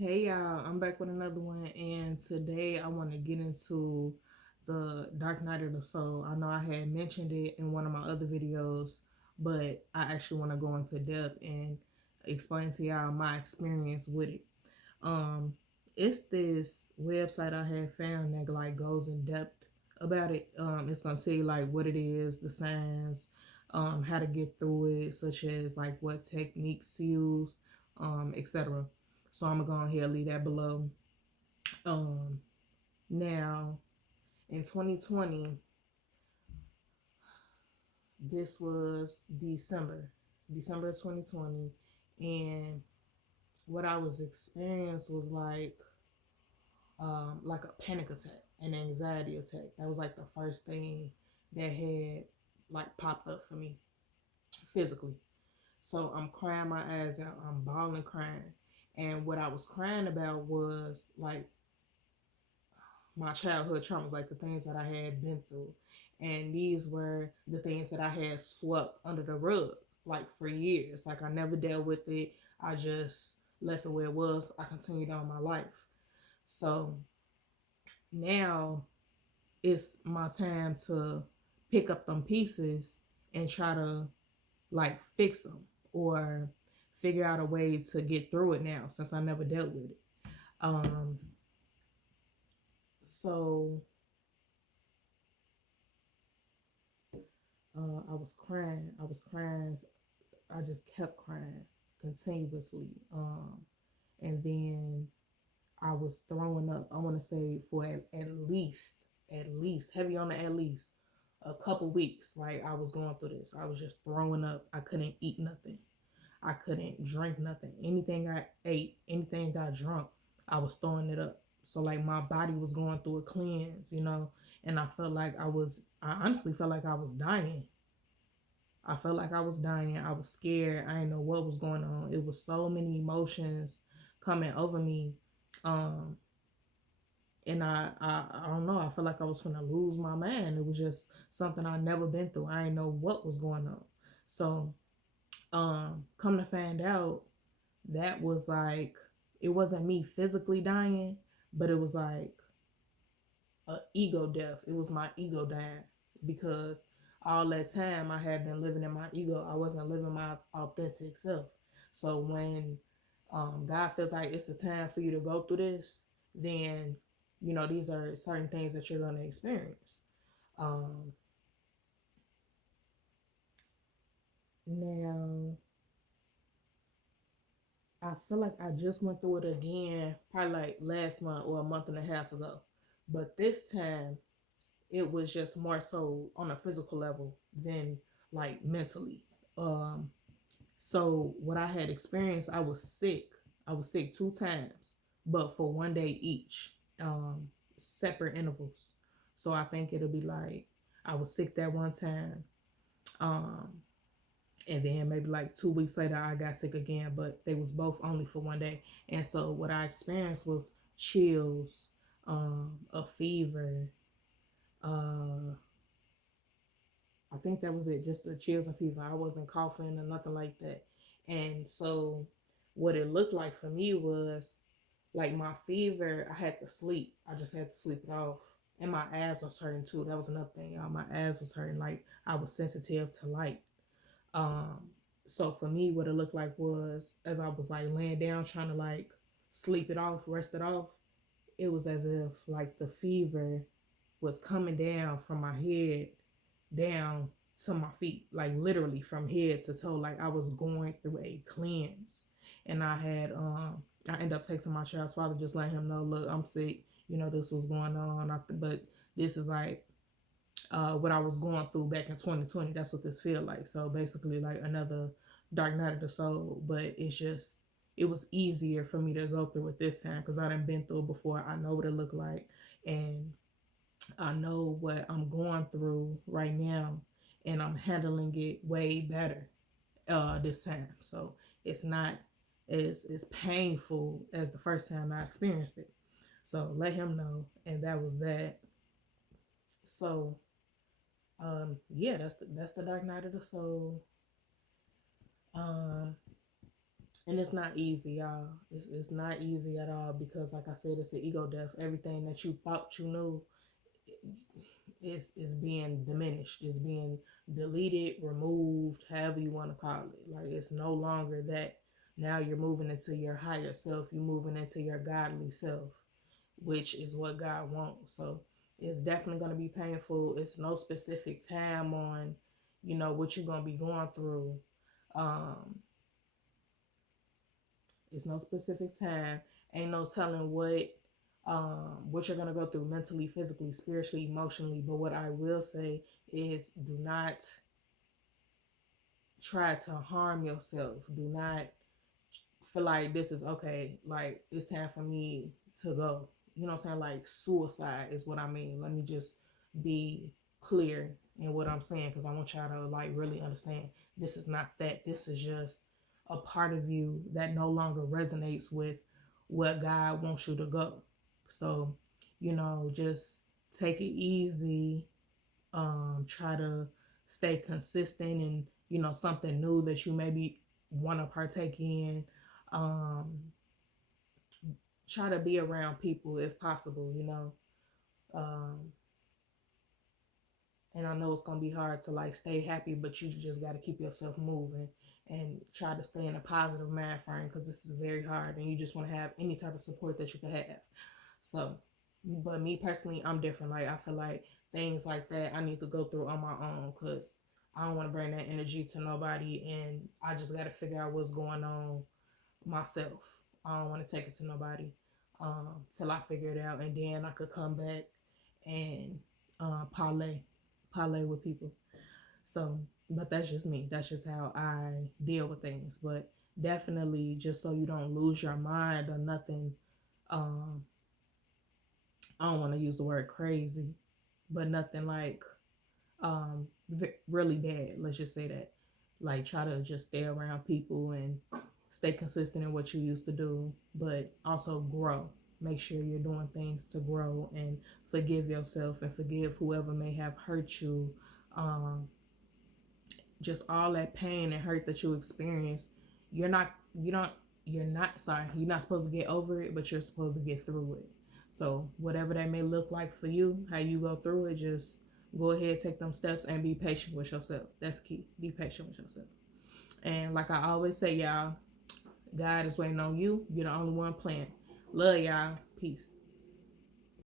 Hey y'all, I'm back with another one, and today I want to get into the Dark Night of the Soul. I know I had mentioned it in one of my other videos, but I actually want to go into depth and explain to y'all my experience with it. Um, it's this website I had found that like goes in depth about it. It's gonna tell you like what it is, the signs, how to get through it, such as like what techniques to use, etc. So I'm gonna go ahead and leave that below. Um, Now in 2020, this was December of 2020, and what I was experiencing was like a panic attack, an anxiety attack. That was like the first thing that had like popped up for me physically. So I'm crying my eyes out. I'm bawling, crying, and what I was crying about was like my childhood traumas, like the things that I had been through. And these were the things that I had swept under the rug, like for years. Like I never dealt with it. I just left it where it was. I continued on my life. So now it's my time to pick up them pieces and try to like fix them or figure out a way to get through it now since I never dealt with it. Um, so I was crying. I was crying. I just kept crying continuously. And then I was throwing up. I want to say for at least heavy on the at least a couple weeks. Like I was going through this. I was just throwing up. I couldn't eat nothing. I couldn't drink nothing. Anything I ate, anything I drunk, I was throwing it up. So like my body was going through a cleanse, and I felt like I honestly felt like I was dying. I felt like I was dying. I was scared. I didn't know what was going on. It was so many emotions coming over me. Um, and I don't know. I felt like I was gonna lose my mind. It was just something I never been through. I didn't know what was going on. So, come to find out, that was like it wasn't me physically dying, but it was like a ego death. It was my ego dying because all that time I had been living in my ego. I wasn't living my authentic self. So when God feels like it's the time for you to go through this, then these are certain things that you're going to experience. Um, Now I feel like I just went through it again, probably like last month or a month and a half ago, but this time it was just more so on a physical level than like mentally. Um, so what I had experienced, I was sick. I was sick 2 times, but for one day each, separate intervals. So I think it'll be like I was sick that one time, um, and then maybe like 2 weeks later I got sick again, but they was both only for one day. And so what I experienced was chills, a fever, uh I think that was it, just the chills and fever. I wasn't coughing or nothing like that. And so what it looked like for me was like my fever, I had to sleep. I just had to sleep it off. And my eyes was hurting too. That was another thing, y'all. My eyes was hurting. Like I was sensitive to light. Um, so for me, what it looked like was as I was like laying down trying to like sleep it off, rest it off, it was as if like the fever was coming down from my head down to my feet, like literally from head to toe. Like I was going through a cleanse. And I ended up texting my child's father, just letting him know, look, I'm sick. This was going on. But this is like what I was going through back in 2020. That's what this feel like. So basically like another dark night of the soul. But it was easier for me to go through it this time because I done been through it before. I know what it looked like. And I know what I'm going through right now, and I'm handling it way better this time. So it's not as painful as the first time I experienced it. So let him know, and that was that. So yeah, that's the Dark Night of the Soul. Um, And it's not easy, y'all. It's not easy at all because, like I said, it's an ego death. Everything that you thought you knew is being diminished. It's being deleted, removed, however you want to call it. Like it's no longer that. Now you're moving into your higher self. You're moving into your godly self, which is what God wants. So it's definitely going to be painful. It's no specific time on, what you're going to be going through. Um, it's no specific time. Ain't no telling what you're gonna go through mentally, physically, spiritually, emotionally. But what I will say is, do not try to harm yourself. Do not feel like this is okay. Like it's time for me to go. You know what I'm saying? Like suicide is what I mean. Let me just be clear in what I'm saying because I want y'all to like really understand. This is not that. This is just a part of you that no longer resonates with what God wants you to go. So, just take it easy. Try to stay consistent and, something new that you maybe want to partake in. Um, Try to be around people if possible. Um, and I know it's gonna be hard to like stay happy, but you just got to keep yourself moving and try to stay in a positive mind frame because this is very hard, and you just want to have any type of support that you can have. So, but me personally, I'm different. Like I feel like things like that I need to go through on my own because I don't want to bring that energy to nobody, and I just got to figure out what's going on myself. I don't want to take it to nobody till I figure it out, and then I could come back and parlay with people. So, but that's just me. That's just how I deal with things. But definitely, just so you don't lose your mind or nothing. Um, I don't want to use the word crazy, but nothing like really bad. Let's just say that. Like try to just stay around people and stay consistent in what you used to do, but also grow. Make sure you're doing things to grow and forgive yourself and forgive whoever may have hurt you. Um, just all that pain and hurt that you experience, you're not you don't you're not sorry, you're not supposed to get over it, but you're supposed to get through it. So whatever that may look like for you, how you go through it, just go ahead, take them steps and be patient with yourself. That's key. Be patient with yourself. And like I always say, y'all, God is waiting on you. You're the only one playing. Love y'all. Peace.